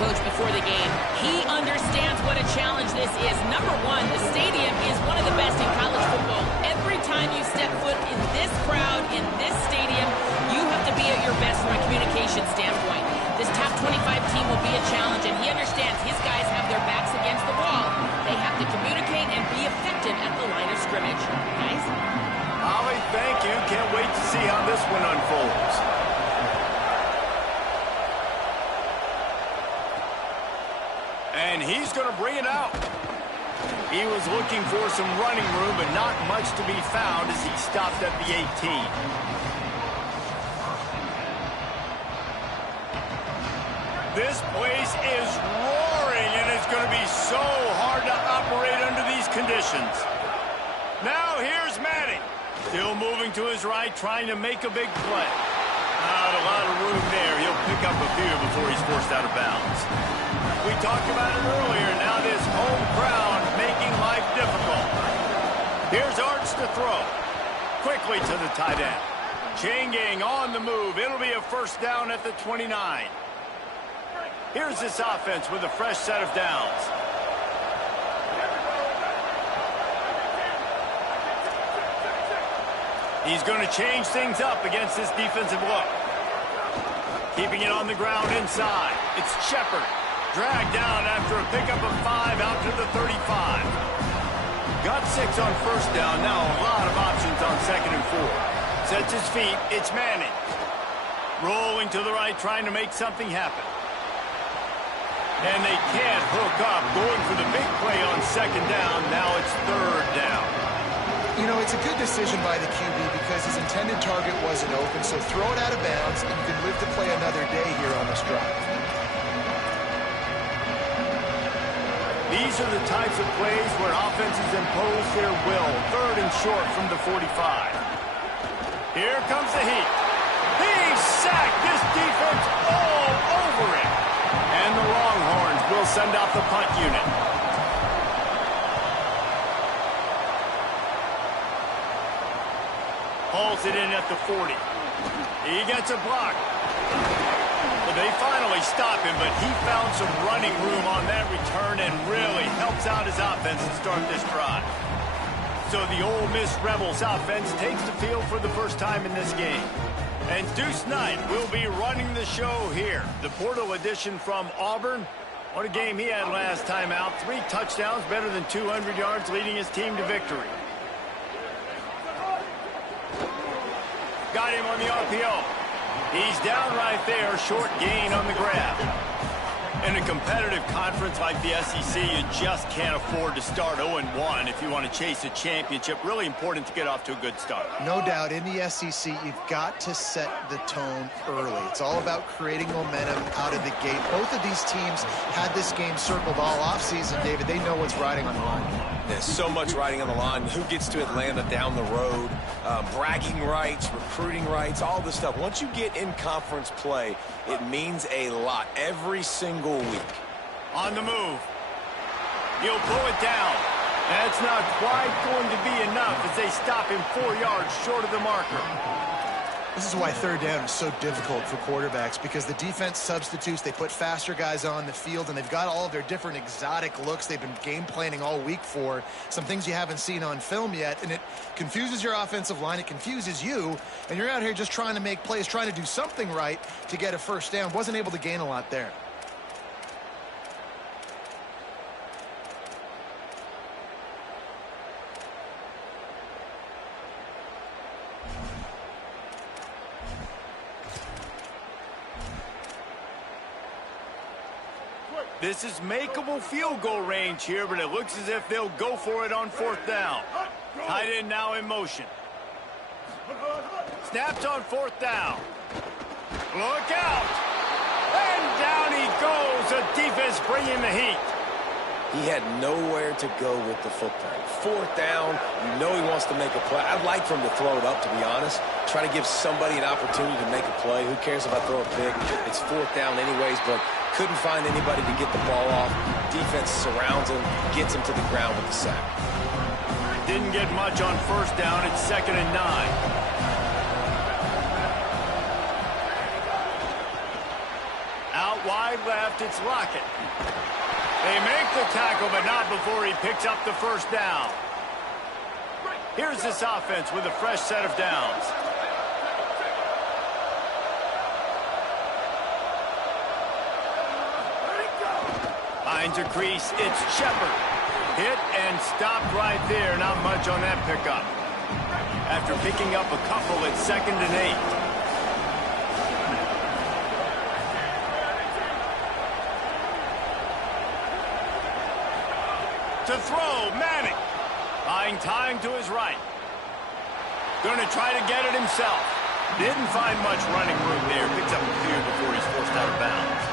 coach before the game. He understands what a challenge this is. Number one, the stadium is one of the best in college football. Every time you step foot in this crowd, in this stadium, you have to be at your best from a communication standpoint. This top 25 team will be a challenge, and he understands his guys have their backs against the wall. They have to communicate and be effective at the line of scrimmage. Guys? Ollie, thank you. Can't wait to see how this one unfolds. And he's going to bring it out. He was looking for some running room, but not much to be found as he stopped at the 18. This place is roaring, and it's going to be so hard to operate under these conditions. Now here's Manning. Still moving to his right, trying to make a big play. Not a lot of room there. He'll pick up a few before he's forced out of bounds. We talked about it earlier. Now this home crowd making life difficult. Here's Arts to throw. Quickly to the tight end. Chain gang on the move. It'll be a first down at the 29. Here's this offense with a fresh set of downs. He's going to change things up against this defensive look. Keeping it on the ground inside. It's Shepard. Dragged down after a pickup of 5 out to the 35. Got 6 on first down. Now a lot of options on second and 4. Sets his feet. It's Manning. Rolling to the right, trying to make something happen. And they can't hook up. Going for the big play on second down. Now it's third down. You know, it's a good decision by the QB because his intended target wasn't open, so throw it out of bounds, and you can live to play another day here on this drive. These are the types of plays where offenses impose their will. Third and short from the 45. Here comes the heat. He sacked this defense all over it. And the Longhorns will send out the punt unit. Hauls it in at the 40. He gets a block. Well, they finally stop him, but he found some running room on that return and really helps out his offense to start this drive. So the Ole Miss Rebels offense takes the field for the first time in this game. And Deuce Knight will be running the show here. The portal addition from Auburn. What a game he had last time out. 3 touchdowns, better than 200 yards, leading his team to victory. Got him on the RPO. He's down right there, short gain on the grab. In a competitive conference like the SEC, you just can't afford to start 0-1 if you want to chase a championship. Really important to get off to a good start. No doubt, in the SEC, you've got to set the tone early. It's all about creating momentum out of the gate. Both of these teams had this game circled all offseason, David. They know what's riding on the line. There's so much riding on the line. Who gets to Atlanta down the road? Bragging rights, recruiting rights, all this stuff. Once you get in conference play, it means a lot every single week. On the move. He'll pull it down. That's not quite going to be enough as they stop him 4 yards short of the marker. This is why third down is so difficult for quarterbacks, because the defense substitutes. They put faster guys on the field, and they've got all of their different exotic looks they've been game planning all week for, some things you haven't seen on film yet, and it confuses your offensive line. It confuses you, and you're out here just trying to make plays, trying to do something right to get a first down. Wasn't able to gain a lot there. This is makeable field goal range here, but it looks as if they'll go for it on fourth down. Tight end now in motion. Snaps on fourth down. Look out! And down he goes. The defense bringing the heat. He had nowhere to go with the football. Fourth down, you know he wants to make a play. I'd like for him to throw it up, to be honest. Try to give somebody an opportunity to make a play. Who cares if I throw a pick? It's fourth down anyways, but couldn't find anybody to get the ball off. Defense surrounds him, gets him to the ground with the sack. Didn't get much on first down. It's 2nd and 9. Out wide left, it's Lockett. They make the tackle, but not before he picks up the first down. Here's this offense with a fresh set of downs. Finds a crease, it's Shepard. Hit and stopped right there, not much on that pickup. After picking up a couple, it's 2nd and 8. To throw, Manning. Buying time to his right. Going to try to get it himself. Didn't find much running room there. Picks up a few before he's forced out of bounds.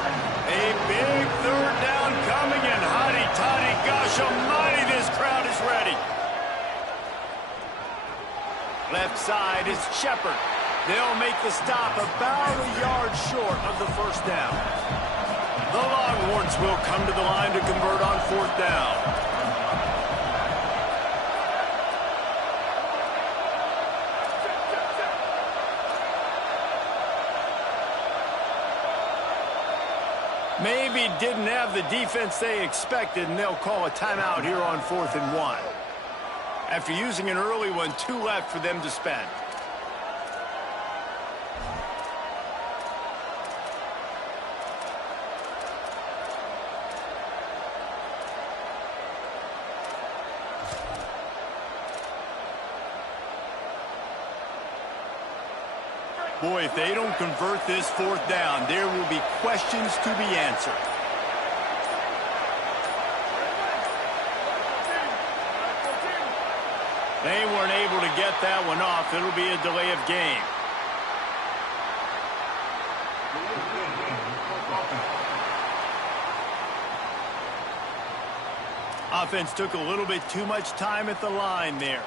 A big 3rd down coming in. Hotty toddy, gosh almighty, this crowd is ready. Left side is Shepard. They'll make the stop about a yard short of the first down. The Longhorns will come to the line to convert on 4th down. Maybe didn't have the defense they expected, and they'll call a timeout here on 4th and 1. After using an early one, 2 left for them to spend. Boy, if they don't convert this 4th down, there will be questions to be answered. They weren't able to get that one off. It'll be a delay of game. Offense took a little bit too much time at the line there.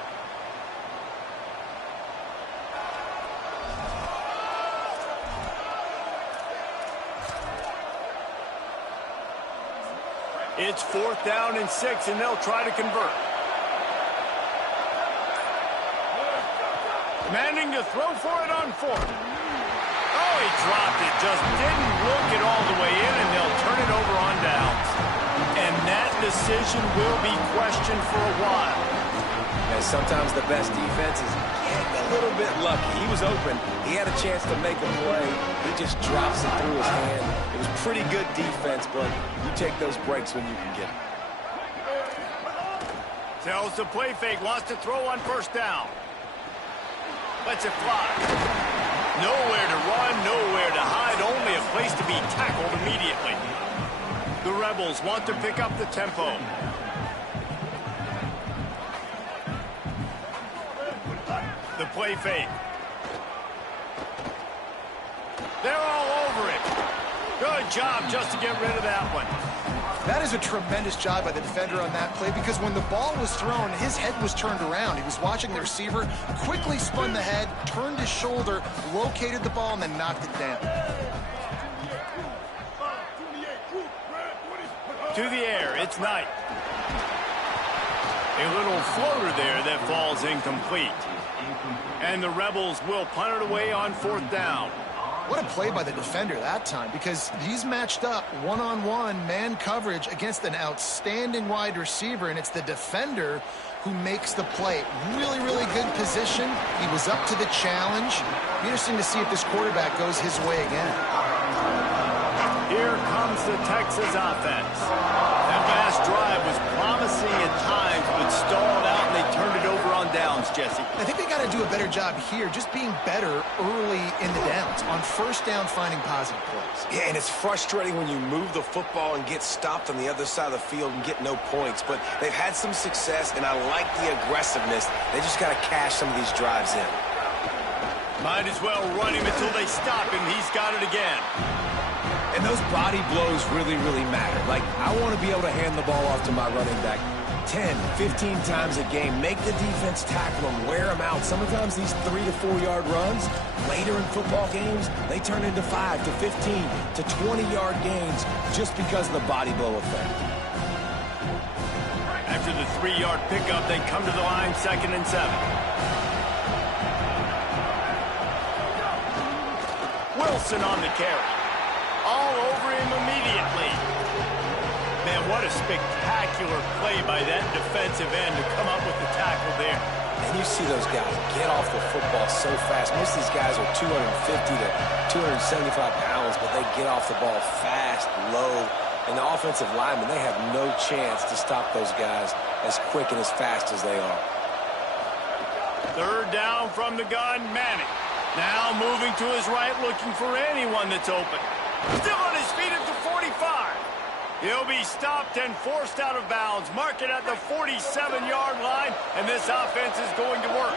It's 4th down and 6, and they'll try to convert. Manning to throw for it on 4th. Oh, he dropped it. Just didn't look it all the way in, and they'll turn it over on downs. And that decision will be questioned for a while. And sometimes the best defense is getting a little bit lucky. He was open. He had a chance to make a play. He just drops it through his hand. It was pretty good defense, but you take those breaks when you can get them. Tells the play fake, wants to throw on 1st down. Lets it fly. Nowhere to run, nowhere to hide, only a place to be tackled immediately. The Rebels want to pick up the tempo. The play fake. They're all over it. Good job just to get rid of that one. That is a tremendous job by the defender on that play, because when the ball was thrown, his head was turned around. He was watching the receiver, quickly spun the head, turned his shoulder, located the ball, and then knocked it down. To the air, it's Knight. A little floater there that falls incomplete. And the Rebels will punt it away on 4th down. What a play by the defender that time, because he's matched up one-on-one man coverage against an outstanding wide receiver, and it's the defender who makes the play. Really, really good position. He was up to the challenge. Be interesting to see if this quarterback goes his way again. Here comes the Texas offense. That last drive was promising at times, but stalled out, and they turned it over on downs, Jesse. I think they got to do a better job here, just being better early in the downs, on 1st down, finding positive plays. Yeah, and it's frustrating when you move the football and get stopped on the other side of the field and get no points. But they've had some success, and I like the aggressiveness. They just got to cash some of these drives in. Might as well run him until they stop him. He's got it again. And those body blows really, really matter. Like, I want to be able to hand the ball off to my running back 10, 15 times a game. Make the defense tackle them, wear them out. Sometimes these 3 to 4 yard runs, later in football games, they turn into 5 to 15 to 20-yard gains just because of the body blow effect. After the 3-yard pickup, they come to the line 2nd and 7. Wilson on the carry. All over What a spectacular play by that defensive end to come up with the tackle there. And you see those guys get off the football so fast. Most of these guys are 250 to 275 pounds, but they get off the ball fast, low. And the offensive linemen, they have no chance to stop those guys as quick and as fast as they are. Third down from the gun, Manning. Now moving to his right, looking for anyone that's open. Still on his feet at the 45. He'll be stopped and forced out of bounds. Mark it at the 47-yard line, and this offense is going to work.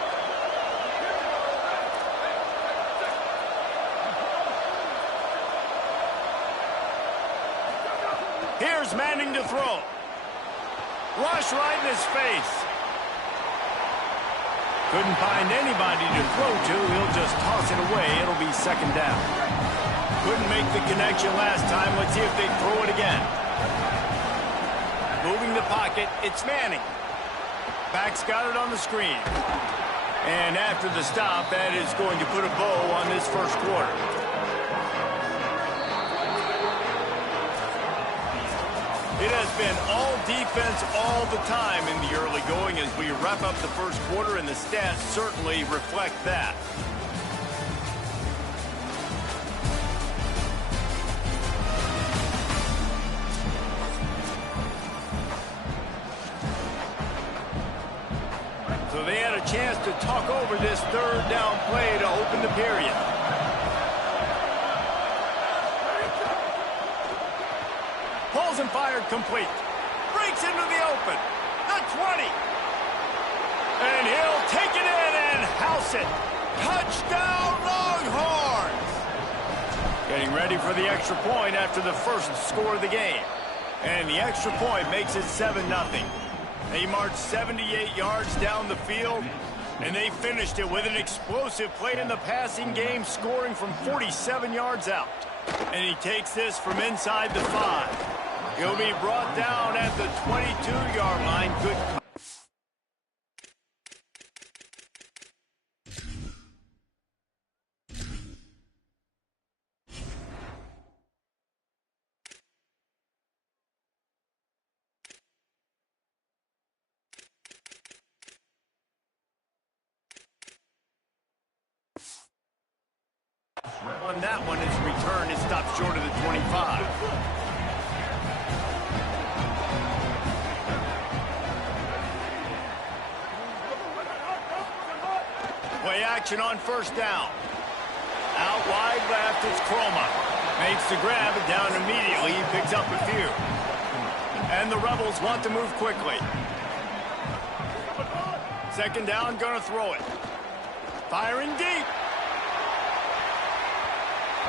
Here's Manning to throw. Rush right in his face. Couldn't find anybody to throw to. He'll just toss it away. It'll be second down. Couldn't make the connection last time. Let's see if they throw it again. Moving the pocket, it's Manning. Back's got it on the screen. And after the stop, that is going to put a bow on this first quarter. It has been all defense all the time in the early going as we wrap up the first quarter, and the stats certainly reflect that. So they had a chance to talk over this third down play to open the period. Pulls and fired complete. Breaks into the open. The 20. And he'll take it in and house it. Touchdown, Longhorns! Getting ready for the extra point after the first score of the game. And the extra point makes it 7-0. They marched 78 yards down the field, and they finished it with an explosive play in the passing game, scoring from 47 yards out. And he takes this from inside the 5. He'll be brought down at the 22-yard line. Good. On that one, his return is stopped short of the 25. Play action on first down. Out wide left, it's Croma. Makes the grab, it down immediately. He picks up a few. And the Rebels want to move quickly. Second down, gonna throw it. Firing deep.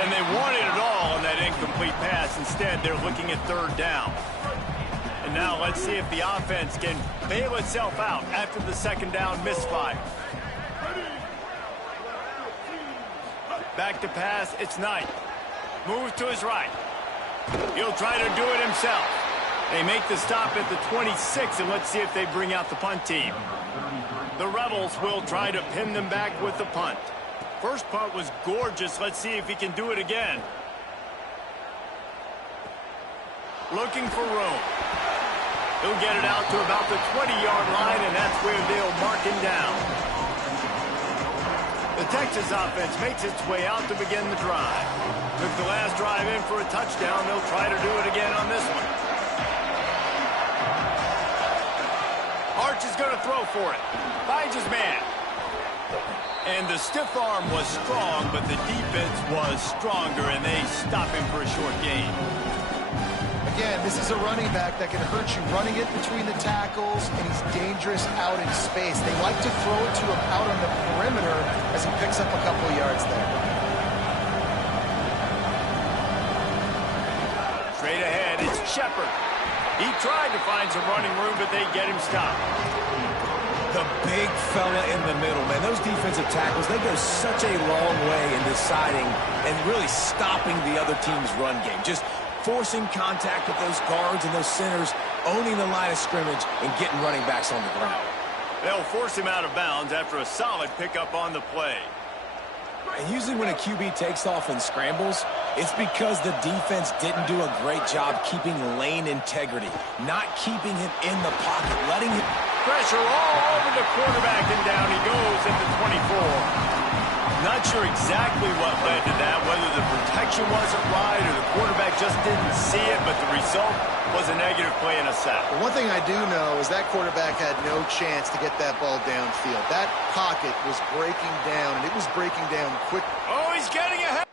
And they wanted it all on that incomplete pass. Instead, they're looking at third down. And now let's see if the offense can bail itself out after the second down misfire. Back to pass, it's Knight. Moves to his right. He'll try to do it himself. They make the stop at the 26, and let's see if they bring out the punt team. The Rebels will try to pin them back with the punt. First punt was gorgeous. Let's see if he can do it again. Looking for room. He'll get it out to about the 20-yard line, and that's where they'll mark him down. The Texas offense makes its way out to begin the drive. Took the last drive in for a touchdown. They'll try to do it again on this one. Arch is going to throw for it. Finds his man. And the stiff arm was strong, but the defense was stronger, and they stop him for a short gain. Again, this is a running back that can hurt you running it between the tackles, and he's dangerous out in space. They like to throw it to him out on the perimeter as he picks up a couple of yards there. Straight ahead, it's Shepard. He tried to find some running room, but they get him stopped. The big fella in the middle, man. Those defensive tackles, they go such a long way in deciding and really stopping the other team's run game. Just forcing contact with those guards and those centers, owning the line of scrimmage, and getting running backs on the ground. They'll force him out of bounds after a solid pickup on the play. And usually when a QB takes off and scrambles, It's because the defense didn't do a great job keeping lane integrity, not keeping him in the pocket, letting him... Pressure all over the quarterback, and down he goes at the 24. Not sure exactly what led to that, whether the protection wasn't right or the quarterback just didn't see it, but the result was a negative play and a sack. But one thing I do know is that quarterback had no chance to get that ball downfield. That pocket was breaking down, and it was breaking down quick. Oh, he's getting ahead.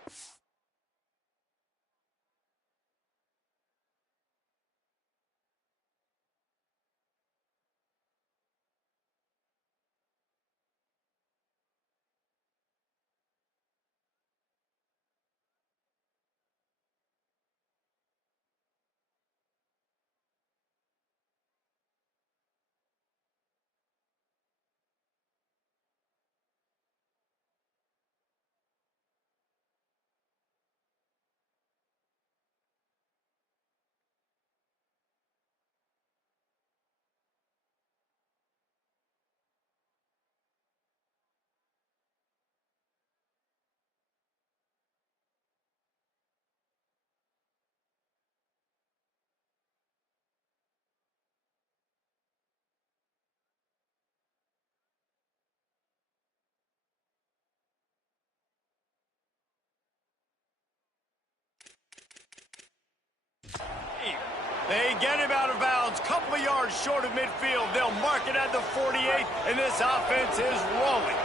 They get him out of bounds, couple of yards short of midfield. They'll mark it at the 48, and this offense is rolling.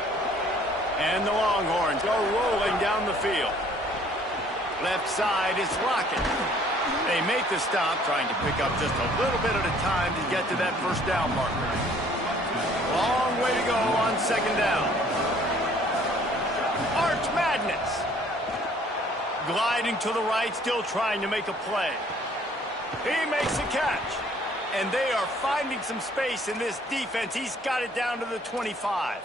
And the Longhorns go rolling down the field. Left side is Lockett. They make the stop, trying to pick up just a little bit at a time to get to that first down marker. Long way to go on second down. Arch Madness. Gliding to the right, still trying to make a play. He makes a catch. And they are finding some space in this defense. He's got it down to the 25.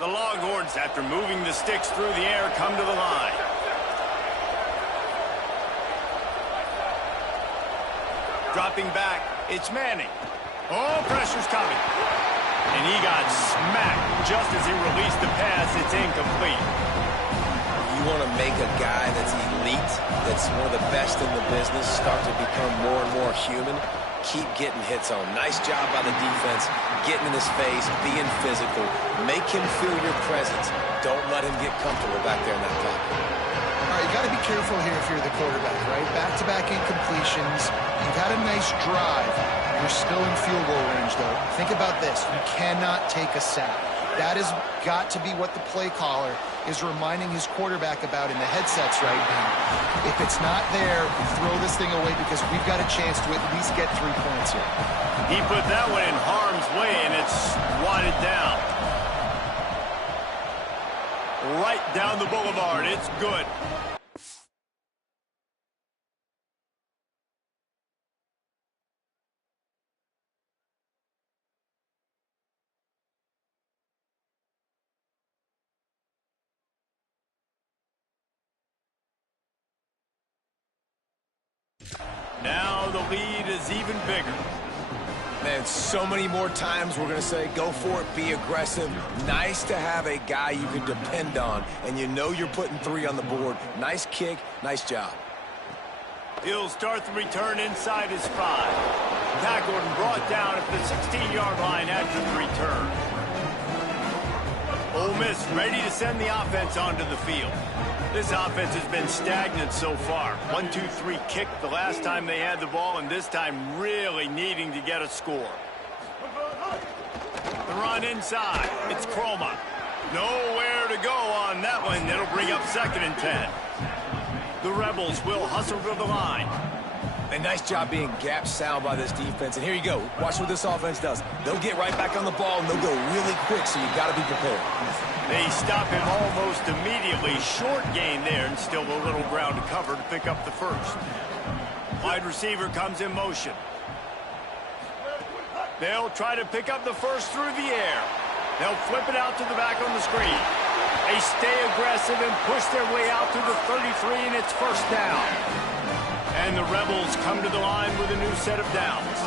The Longhorns, after moving the sticks through the air, come to the line. Dropping back, it's Manning. Oh, pressure's coming. And he got smacked just as he released the pass. It's incomplete. You want to make a guy that's elite, that's one of the best in the business, start to become more and more human, keep getting hits on. Nice job by the defense, getting in his face, being physical. Make him feel your presence. Don't let him get comfortable back there in that pocket. All right, you got to be careful here if you're the quarterback, right? Back-to-back incompletions. You've had a nice drive. You're still in field goal range, though. Think about this. You cannot take a sack. That has got to be what the play caller is reminding his quarterback about in the headsets right now. If it's not there, throw this thing away because we've got a chance to at least get 3 points here. He put that one in harm's way, and it's swatted down. Right down the boulevard. It's good. Now the lead is even bigger. Man, so many more times we're going to say, go for it, be aggressive. Nice to have a guy you can depend on, and you know you're putting 3 on the board. Nice kick, nice job. He'll start the return inside his 5. Tackled and brought down at the 16-yard line after the return. Ole Miss ready to send the offense onto the field. This offense has been stagnant so far. 1-2-3 kick the last time they had the ball, and this time really needing to get a score. The run inside. It's Croma. Nowhere to go on that one. It'll bring up 2nd and 10. The Rebels will hustle to the line. A nice job being gap sound by this defense. And here you go. Watch what this offense does. They'll get right back on the ball, and they'll go really quick, so you got to be prepared. They stop him almost immediately. Short gain there, and still a little ground to cover to pick up the first. Wide receiver comes in motion. They'll try to pick up the first through the air. They'll flip it out to the back on the screen. They stay aggressive and push their way out to the 33, and it's first down. And the Rebels come to the line with a new set of downs.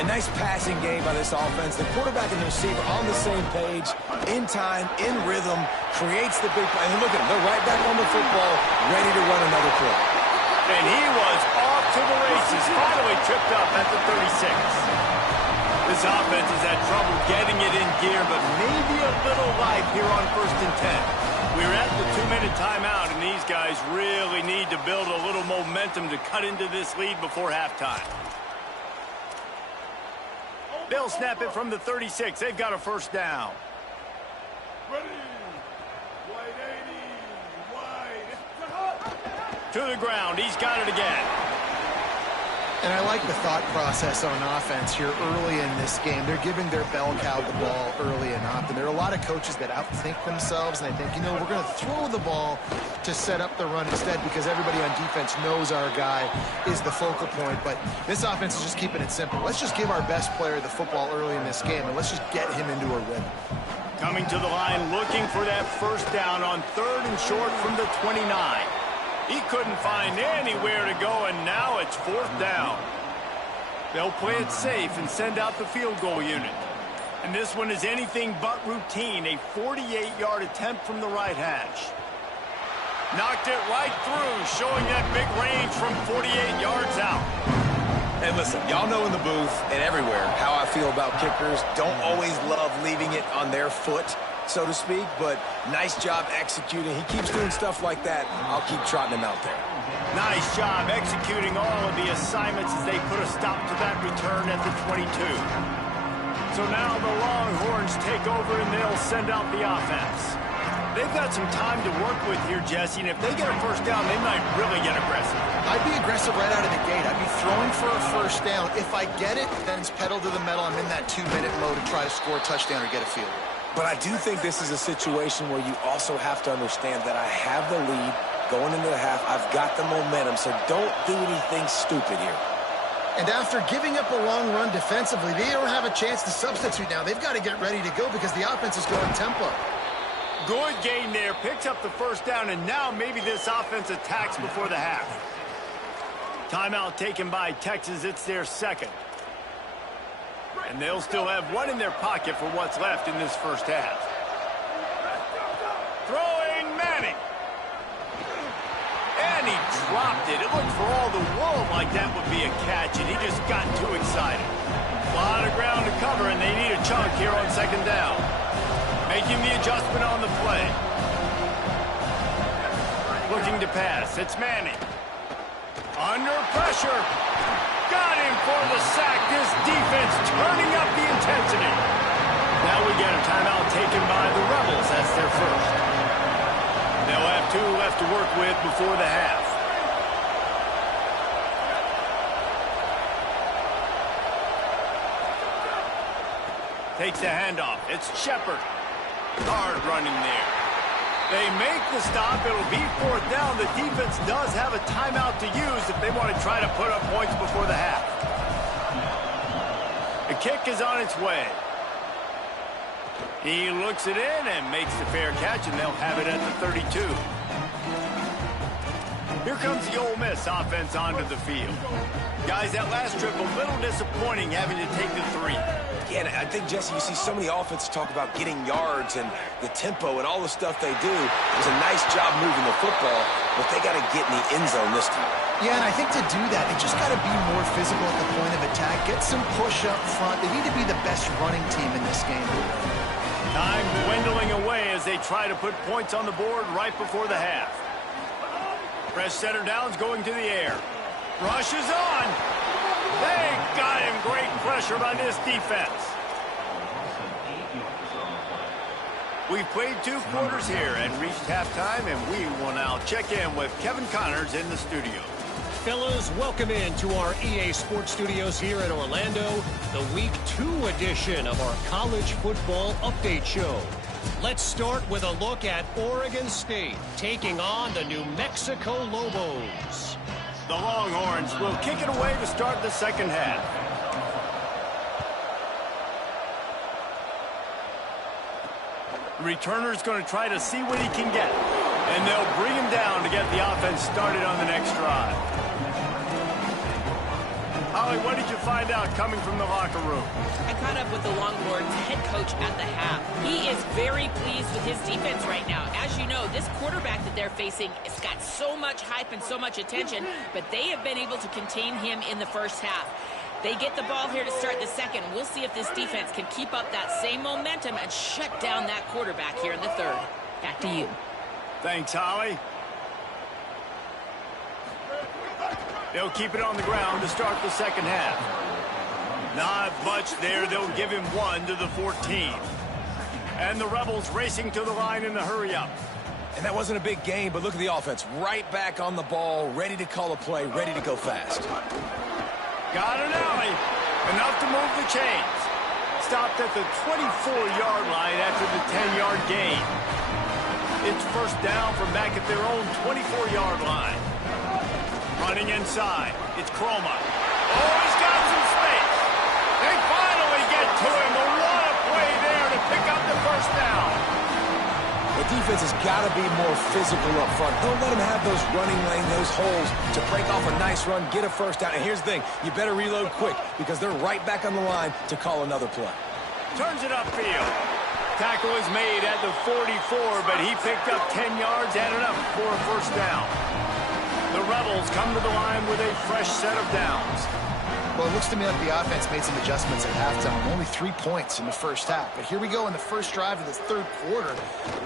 A nice passing game by this offense. The quarterback and the receiver on the same page, in time, in rhythm, creates the big play. And look at them. They're right back on the football, ready to run another play. And he was off to the races, finally tripped up at the 36. This offense has had trouble getting it in gear, but maybe a little life here on 1st and 10. We're at the 2-minute timeout, and these guys really need to build a little momentum to cut into this lead before halftime. They'll snap it from the 36. They've got a first down. Ready. Wide 80. Wide. To the ground. He's got it again. And I like the thought process on offense here early in this game. They're giving their bell cow the ball early and often. There are a lot of coaches that outthink themselves, and I think, you know, we're going to throw the ball to set up the run instead because everybody on defense knows our guy is the focal point. But this offense is just keeping it simple. Let's just give our best player the football early in this game, and let's just get him into a rhythm. Coming to the line, looking for that first down on 3rd and short from the 29. He couldn't find anywhere to go, and now it's 4th down. They'll play it safe and send out the field goal unit. And this one is anything but routine, a 48-yard attempt from the right hash. Knocked it right through, showing that big range from 48 yards out. Hey, listen, y'all know in the booth and everywhere how I feel about kickers. Don't always love leaving it on their foot, so to speak, but nice job executing. He keeps doing stuff like that. I'll keep trotting him out there. Nice job executing all of the assignments as they put a stop to that return at the 22. So now the Longhorns take over and they'll send out the offense. They've got some time to work with here, Jesse, and if they get a first down, they might really get aggressive. I'd be aggressive right out of the gate. I'd be throwing for a first down. If I get it, then it's pedal to the metal. I'm in that 2-minute mode to try to score a touchdown or get a field goal. But I do think this is a situation where you also have to understand that I have the lead going into the half. I've got the momentum, so don't do anything stupid here. And after giving up a long run defensively, they don't have a chance to substitute now. They've got to get ready to go because the offense is going tempo. Good game there. Picks up the first down, and now maybe this offense attacks before the half. Timeout taken by Texas. It's their second. And they'll still have one in their pocket for what's left in this first half. Throwing Manning. And he dropped it. It looked for all the world like that would be a catch, and he just got too excited. A lot of ground to cover, and they need a chunk here on 2nd down. Making the adjustment on the play. Looking to pass. It's Manning. Under pressure. Got him for the sack. This defense turning up the intensity. Now we get a timeout taken by the Rebels. That's their first. They'll have 2 left to work with before the half. Takes the handoff. It's Shepard. Hard running there. They make the stop. It'll be 4th down. The defense does have a timeout to use if they want to try to put up points before the half. The kick is on its way. He looks it in and makes the fair catch, and they'll have it at the 32. Here comes the Ole Miss offense onto the field. Guys, that last trip a little disappointing having to take the 3. Yeah, and I think, Jesse, you see so many offenses talk about getting yards and the tempo and all the stuff they do. It was a nice job moving the football, but they got to get in the end zone this time. Yeah, and I think to do that, they just got to be more physical at the point of attack. Get some push up front. They need to be the best running team in this game. Time dwindling away as they try to put points on the board right before the half. Fresh center downs going to the air. Rush is on. They got him. Great pressure by this defense. We've played 2 quarters here and reached halftime, and we will now check in with Kevin Connors in the studio. Fellas, welcome in to our EA Sports Studios here in Orlando, the Week 2 edition of our College Football Update Show. Let's start with a look at Oregon State taking on the New Mexico Lobos. The Longhorns will kick it away to start the second half. The returner's going to try to see what he can get, and they'll bring him down to get the offense started on the next drive. How Holly, what did you find out coming from the locker room? I caught up with the Longhorns head coach at the half. He is very pleased with his defense right now. As you know, this quarterback that they're facing has got so much hype and so much attention, but they have been able to contain him in the first half. They get the ball here to start the second. We'll see if this defense can keep up that same momentum and shut down that quarterback here in the third. Back to you. Thanks, Holly. They'll keep it on the ground to start the second half. Not much there. They'll give him 1 to the 14. And the Rebels racing to the line in the hurry-up. And that wasn't a big gain, but look at the offense. Right back on the ball, ready to call a play, ready to go fast. Got an alley. Enough to move the chains. Stopped at the 24-yard line after the 10-yard gain. It's first down from back at their own 24-yard line. Running inside. It's Chroma. Oh, he's got some space. They finally get to him. But what a play there to pick up the first down. The defense has got to be more physical up front. Don't let them have those running lane, those holes to break off a nice run, get a first down. And here's the thing. You better reload quick because they're right back on the line to call another play. Turns it upfield. Tackle is made at the 44, but he picked up 10 yards and enough for a first down. The Rebels come to the line with a fresh set of downs. Well, it looks to me like the offense made some adjustments at halftime. Only 3 points in the first half. But here we go in the first drive of this third quarter.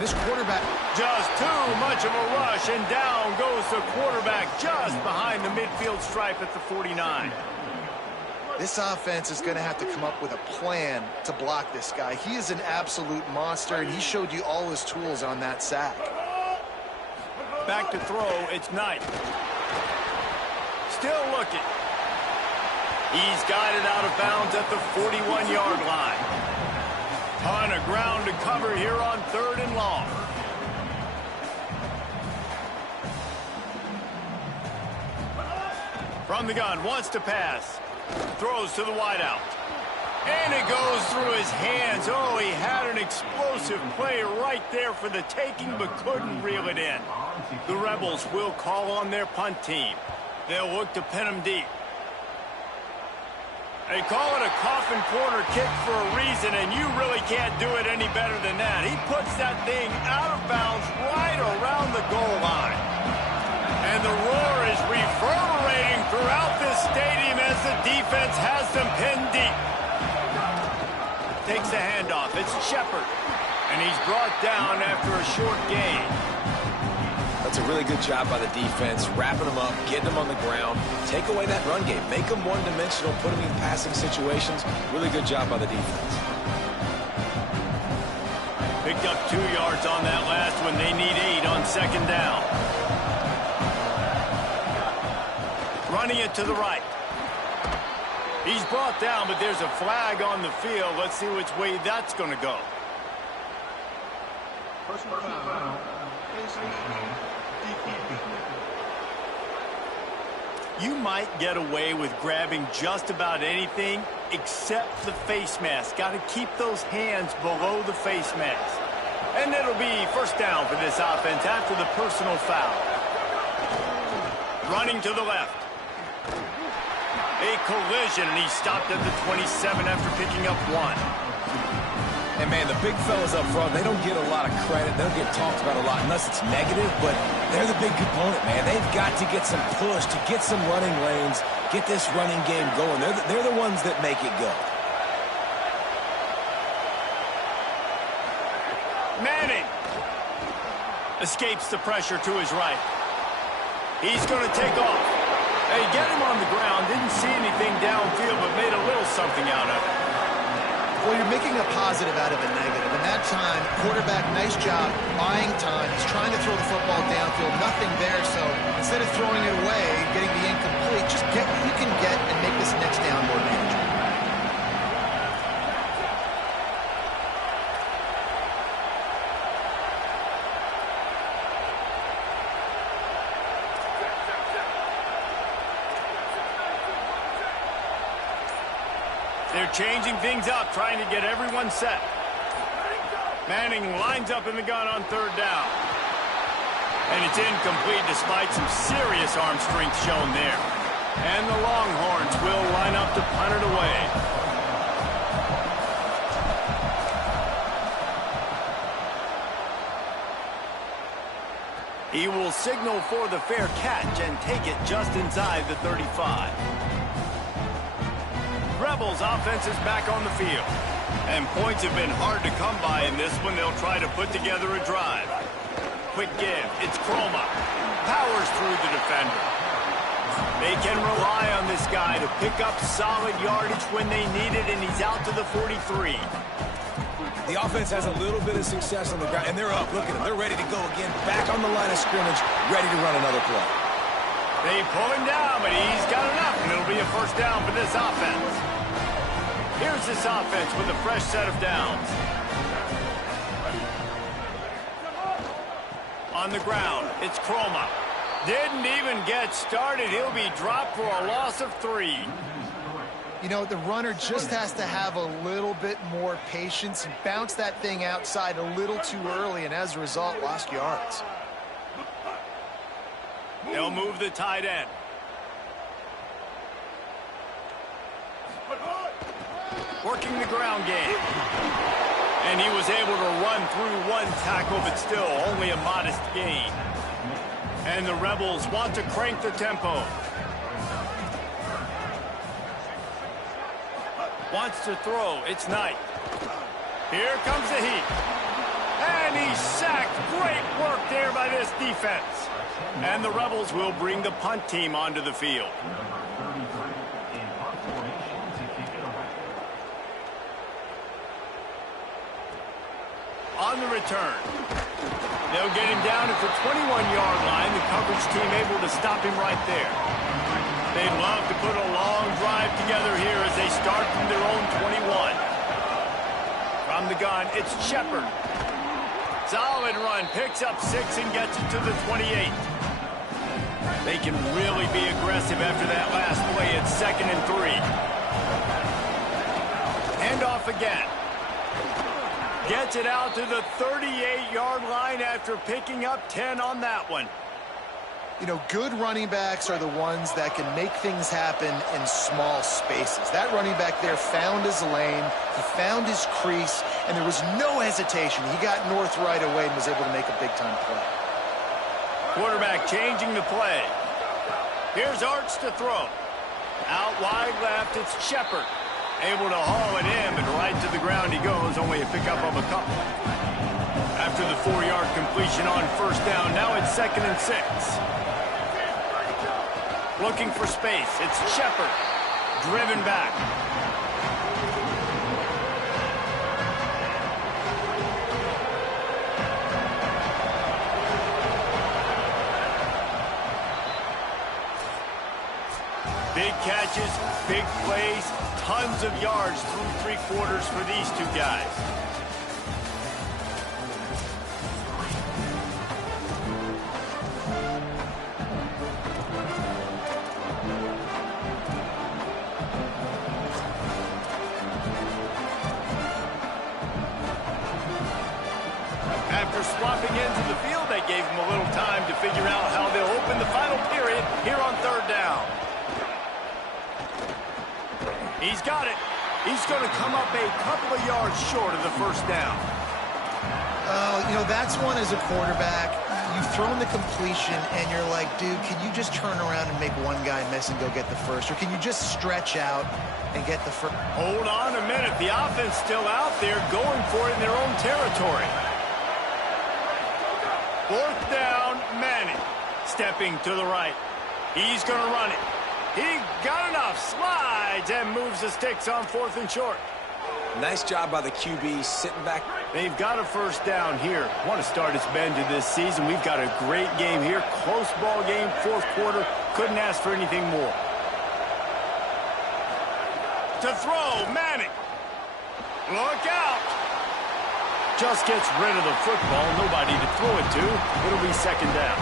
This quarterback... Just too much of a rush, and down goes the quarterback just behind the midfield stripe at the 49. This offense is going to have to come up with a plan to block this guy. He is an absolute monster, and he showed you all his tools on that sack. Back to throw, it's Knight. Still looking. He's got it out of bounds at the 41-yard line. Ton of ground to cover here on 3rd and long. From the gun, wants to pass. Throws to the wideout. And it goes through his hands. Oh, he had an explosive play right there for the taking, but couldn't reel it in. The Rebels will call on their punt team. They'll look to pin him deep. They call it a coffin corner kick for a reason, and you really can't do it any better than that. He puts that thing out of bounds right around the goal line. And the roar is reverberating throughout this stadium as the defense has them pinned deep. Takes the handoff. It's Shepard. And he's brought down after a short gain. That's a really good job by the defense, wrapping them up, getting them on the ground, take away that run game, make them one-dimensional, put them in passing situations. Really good job by the defense. Picked up 2 yards on that last one. They need 8 on second down. Running it to the right. He's brought down, but there's a flag on the field. Let's see which way that's going to go. Personal foul. You might get away with grabbing just about anything except the face mask. Got to keep those hands below the face mask. And it'll be first down for this offense after the personal foul. Running to the left. A collision, and he stopped at the 27 after picking up 1. And, man, the big fellas up front, they don't get a lot of credit. They don't get talked about a lot unless it's negative, but they're the big component, man. They've got to get some push, to get some running lanes, get this running game going. They're the ones that make it go. Manning escapes the pressure to his right. He's going to take off. They get him on the ground, didn't see anything downfield, but made a little something out of it. Well, you're making a positive out of a negative. And that time, quarterback, nice job, buying time. He's trying to throw the football downfield. Nothing there, so instead of throwing it away, getting the incomplete, just get what you can get and make this next down more manageable. They're changing things up, trying to get everyone set. Manning lines up in the gun on third down. And it's incomplete despite some serious arm strength shown there. And the Longhorns will line up to punt it away. He will signal for the fair catch and take it just inside the 35. Rebels offense is back on the field. And points have been hard to come by in this one. They'll try to put together a drive. Quick give. It's Croma. Powers through the defender. They can rely on this guy to pick up solid yardage when they need it, and he's out to the 43. The offense has a little bit of success on the ground, and they're up. Look at them. They're ready to go again. Back on the line of scrimmage, ready to run another play. They pull him down, but he's got enough, and it'll be a first down for this offense. Here's this offense with a fresh set of downs. On the ground, it's Croma. Didn't even get started. He'll be dropped for a loss of 3. You know, the runner just has to have a little bit more patience and bounce that thing outside a little too early, and as a result, lost yards. They'll move the tight end. Working the ground game. And he was able to run through one tackle, but still only a modest gain. And the Rebels want to crank the tempo. Wants to throw. It's Knight. Here comes the heat. And he's sacked. Great work there by this defense. And the Rebels will bring the punt team onto the field. On the return. They'll get him down at the 21-yard line. The coverage team able to stop him right there. They'd love to put a long drive together here as they start from their own 21. From the gun, it's Shepard. Solid run, picks up 6 and gets it to the 28. They can really be aggressive after that last play. It's 2nd and 3. Hand off again. Gets it out to the 38-yard line after picking up 10 on that one. You know, good running backs are the ones that can make things happen in small spaces. That running back there found his lane, he found his crease, and there was no hesitation. He got north right away and was able to make a big-time play. Quarterback changing the play. Here's Arch to throw. Out wide left, it's Shepard. Able to haul it in, but right to the ground he goes, only a pickup of a couple. After the 4-yard completion on first down, now it's 2nd and 6. Looking for space, it's Shepard. Driven back. Big catches, big plays, tons of yards through 3 quarters for these two guys. After swapping into the field, they gave him a little time to figure out how they'll open the final period here on 3rd down. He's got it. He's going to come up a couple of yards short of the first down. You know, that's one as a quarterback. You've thrown the completion, and you're like, dude, can you just turn around and make one guy miss and go get the first? Or can you just stretch out and get the first? Hold on a minute. The offense still out there going for it in their own territory. 4th down, Manning. Stepping to the right. He's going to run it. He got enough, slides, and moves the sticks on 4th and short. Nice job by the QB sitting back. They've got a first down here. Want to start us bend to this season. We've got a great game here. Close ball game, 4th quarter. Couldn't ask for anything more. To throw, Manning. Look out. Just gets rid of the football. Nobody to throw it to. It'll be 2nd down.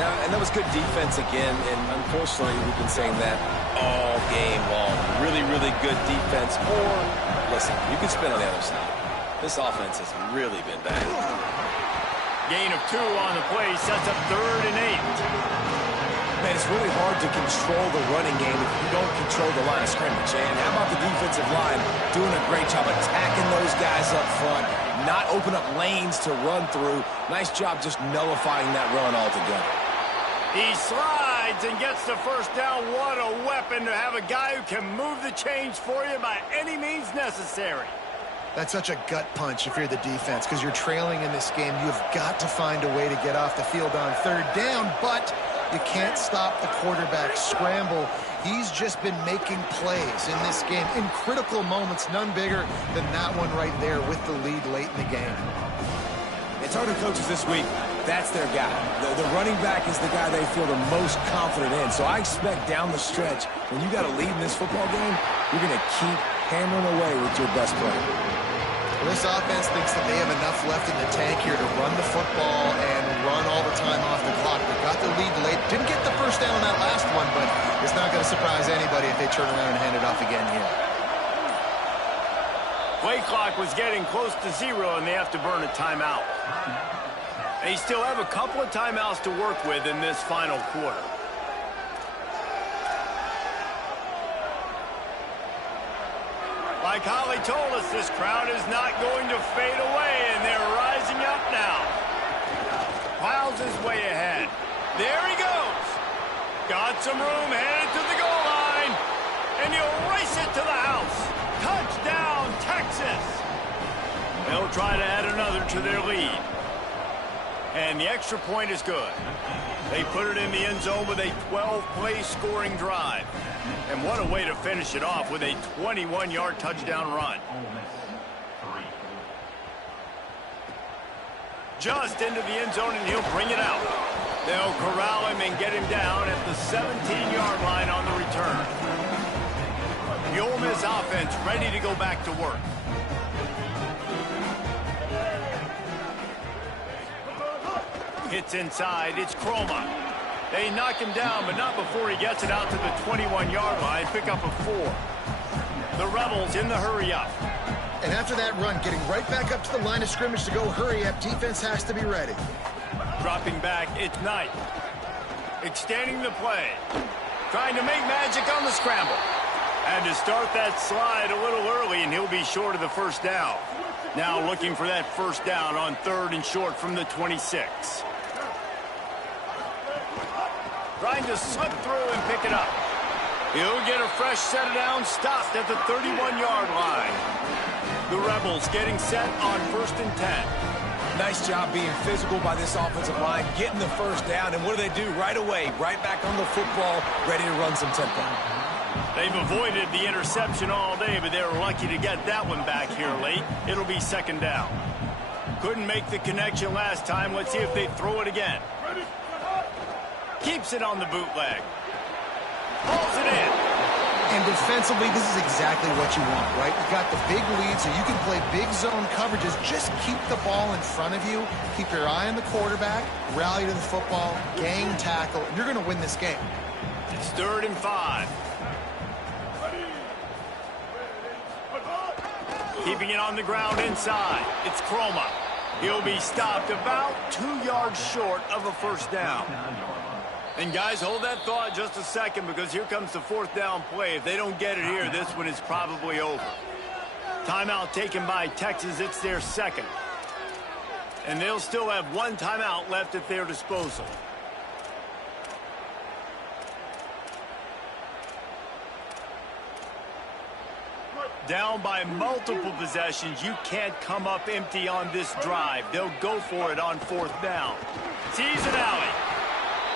And that was good defense again, and unfortunately we've been saying that all game long. Really, really good defense. Or, listen, you can spin on the other side. This offense has really been bad. Gain of 2 on the play sets up 3rd and 8. Man, it's really hard to control the running game if you don't control the line of scrimmage. And how about the defensive line doing a great job attacking those guys up front, not open up lanes to run through. Nice job just nullifying that run altogether. He slides and gets the first down. What a weapon to have a guy who can move the chains for you by any means necessary. That's such a gut punch if you're the defense, because you're trailing in this game. You've got to find a way to get off the field on third down, but you can't stop the quarterback scramble. He's just been making plays in this game in critical moments, none bigger than that one right there with the lead late in the game. It's hard to coaches this week. That's their guy. The running back is the guy they feel the most confident in. So I expect down the stretch, when you got a lead in this football game, you're going to keep hammering away with your best player. Well, this offense thinks that they have enough left in the tank here to run the football and run all the time off the clock. They got the lead late. Didn't get the first down on that last one, but it's not going to surprise anybody if they turn around and hand it off again here. Play clock was getting close to 0, and they have to burn a timeout. They still have a couple of timeouts to work with in this final quarter. Like Holly told us, this crowd is not going to fade away, and they're rising up now. Piles his way ahead. There he goes. Got some room, headed to the goal line, and he'll race it to the house. Touchdown, Texas. They'll try to add another to their lead. And the extra point is good. They put it in the end zone with a 12-play scoring drive. And what a way to finish it off with a 21-yard touchdown run. Just into the end zone, and he'll bring it out. They'll corral him and get him down at the 17-yard line on the return. The Ole Miss offense ready to go back to work. Hits inside. It's Chroma. They knock him down, but not before he gets it out to the 21-yard line. Pick up a 4. The Rebels in the hurry-up. And after that run, getting right back up to the line of scrimmage to go hurry-up, defense has to be ready. Dropping back, it's Knight. Extending the play. Trying to make magic on the scramble. And to start that slide a little early, and he'll be short of the first down. Now looking for that first down on 3rd and short from the 26. Trying to slip through and pick it up. He'll get a fresh set of downs, stopped at the 31-yard line. The Rebels getting set on 1st and 10. Nice job being physical by this offensive line, getting the first down, and what do? Right away, right back on the football, ready to run some tempo. They've avoided the interception all day, but they were lucky to get that one back here late. It'll be 2nd down. Couldn't make the connection last time. Let's see if they throw it again. Keeps it on the bootleg. Pulls it in. And defensively, this is exactly what you want, right? You got the big lead, so you can play big zone coverages. Just keep the ball in front of you. Keep your eye on the quarterback. Rally to the football. Gang tackle. You're going to win this game. It's 3rd and 5. Keeping it on the ground inside. It's Chroma. He'll be stopped about 2 yards short of a first down. And guys, hold that thought just a second, because here comes the 4th down play. If they don't get it here, this one is probably over. Timeout taken by Texas. It's their 2nd. And they'll still have 1 timeout left at their disposal. Down by multiple possessions. You can't come up empty on this drive. They'll go for it on 4th down. Sees an alley.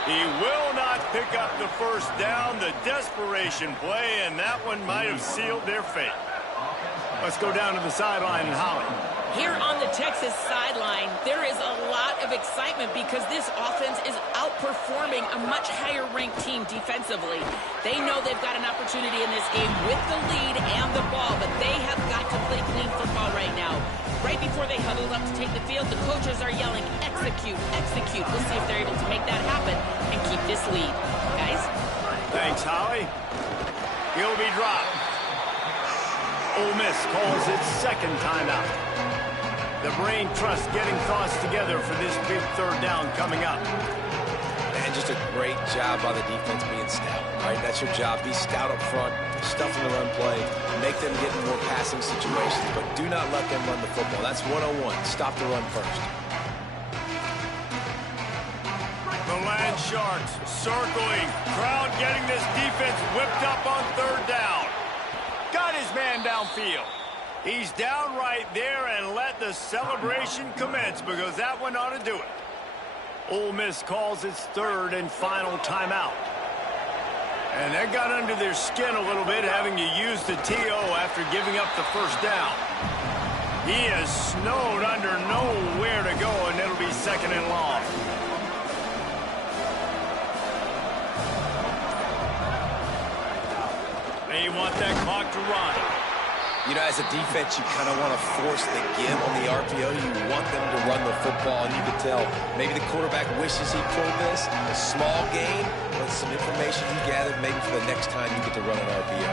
He will not pick up the first down. The desperation play, and that one might have sealed their fate. Let's go down to the sideline and Holly. Here on the Texas sideline, there is a lot of excitement because this offense is outperforming a much higher-ranked team defensively. They know they've got an opportunity in this game with the lead and the ball, but they have got to play clean football right now. Right before they huddled up to take the field, the coaches are yelling, execute, execute. We'll see if they're able to make that happen and keep this lead. Guys? Thanks, Holly. He'll be dropped. Ole Miss calls its 2nd timeout. The brain trust getting thoughts together for this big 3rd down coming up. And just a great job by the defense being stout, right? That's your job. Be stout up front, stuff in the run play, make them get in more passing situations, but do not let them run the football. That's 101. Stop the run first. The Land Sharks circling. Crowd getting this defense whipped up on third down. Got his man downfield. He's down right there, and let the celebration commence because that one ought to do it. Ole Miss calls its third and final timeout. And that got under their skin a little bit, having to use the TO after giving up the first down. He is snowed under nowhere to go, and it'll be second and long. They want that clock to run. You know, as a defense, you kind of want to force the give on the RPO. You want them to run the football, and you can tell maybe the quarterback wishes he pulled this. A small gain, but some information you gathered maybe for the next time you get to run an RPO.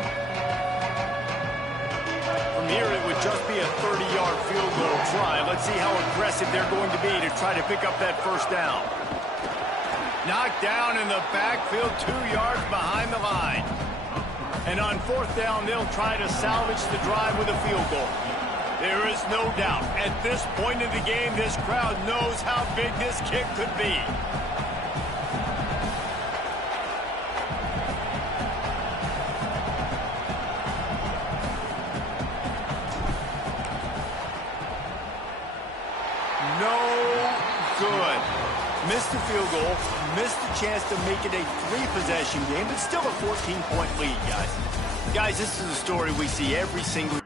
From here, it would just be a 30-yard field goal try. Let's see how aggressive they're going to be to try to pick up that first down. Knocked down in the backfield, 2 yards behind the line. And on fourth down, they'll try to salvage the drive with a field goal. There is no doubt, at this point in the game, this crowd knows how big this kick could be. No good. Missed the field goal, missed the chance to make it a 3-possession game, but still a 14-point lead, guys. Guys, this is a story we see every single